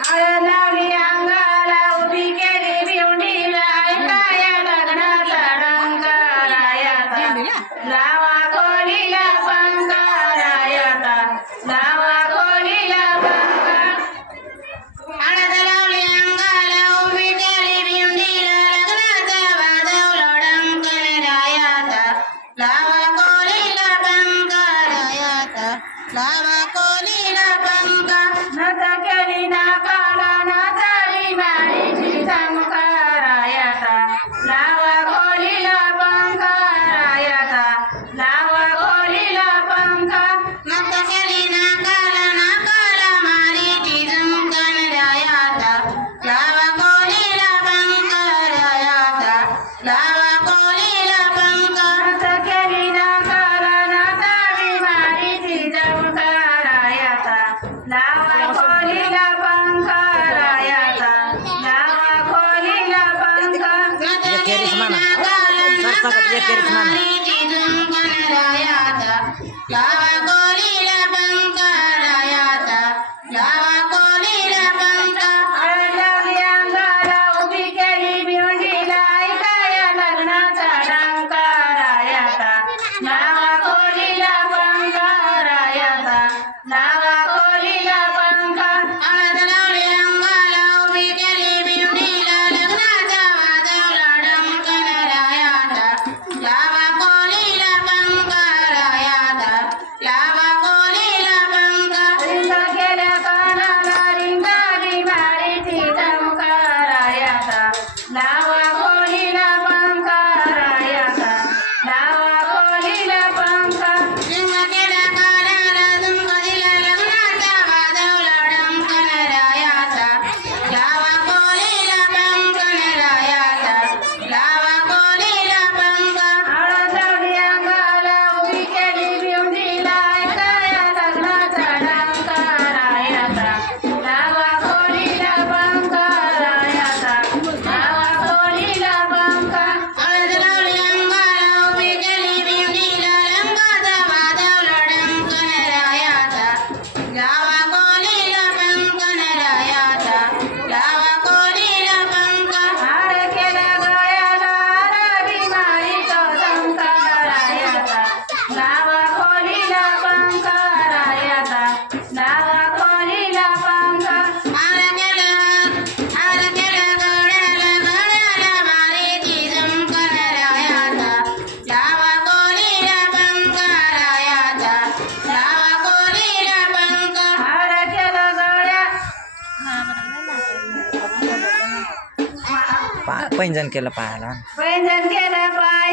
हळद लावली अंगाला उभी केली भिवंडीला ऐकाया लग्नाचा डंकारायाचा लावा कोलीला पंकारायाचा लावा कोलीला पंका हळद लावली अंगाला उभी केली भिवंडीला लग्नाचा वाजवला डंकारायाचा लावा कोलीला पंकारायाचा लावा कोलीला पंका नथ केली नाकाला नाचाली मारीची संकारायाचा लावा कोलीला पंकारायाचा लावा कोलीला पंका नथ केली नाकाला नाकाला मारीची संकारायाचा लावा कोलीला पंकारायाचा लावा कोलीला पंका नथ केली नाकाला नाचाली मारीची संकारायाचा लावा कोलीला पंकारायाचा लावा कोलीला पंका मारीची संकारायाचा लावा कोलीला पंकारायाचा लावा कोलीला पंका हळद लावली अंगाला उभी केली भिवंडीला ऐकाया लग्नाचा डंकारायाचा लावा कोलीला पंकारायाचा लावा कोलीला पंका हळद लावली अंगाला उभी केली भिवंडीला लग्नाचा वाजवला डंकारायाचा लावा कोलीला पंकारायाचा लावा कोलीला पंका रिंग केल्या कानाला रिंगाली मारीची संकारायाचा लावा कोलीला पंकारायाचा लावा कोलीला पंका रिंग केल्या कानाला झुमका दिला लग्नाचा वाजवला डंकारायाचा लावा कोलीला पंकारायाचा लावा कोलीला पंका हळद लावली अंगाला उभी केली भिवंडीला ऐकाया लग्नाचा डंकारायाचा लावा कोलीला पंकारायाचा लावा कोलीला पंका हळद लावली अंगाला उभी केली भिवंडीला लग्नाचा वाजवला डंकारायाचा लावा कोलीला पंकारायाचा लावा कोलीला पंका हार केला गळ्याला हारावी मारीचा संकारायाचा लावा कोलीला पंकारायाचा लावा कोलीला पंका हार केला गळ्याला मारीची संकारायाचा लावा कोलीला पंकारायाचा लावा कोलीला पंका हार केला पैंजण केलं पायाला पैंजण केलं पाय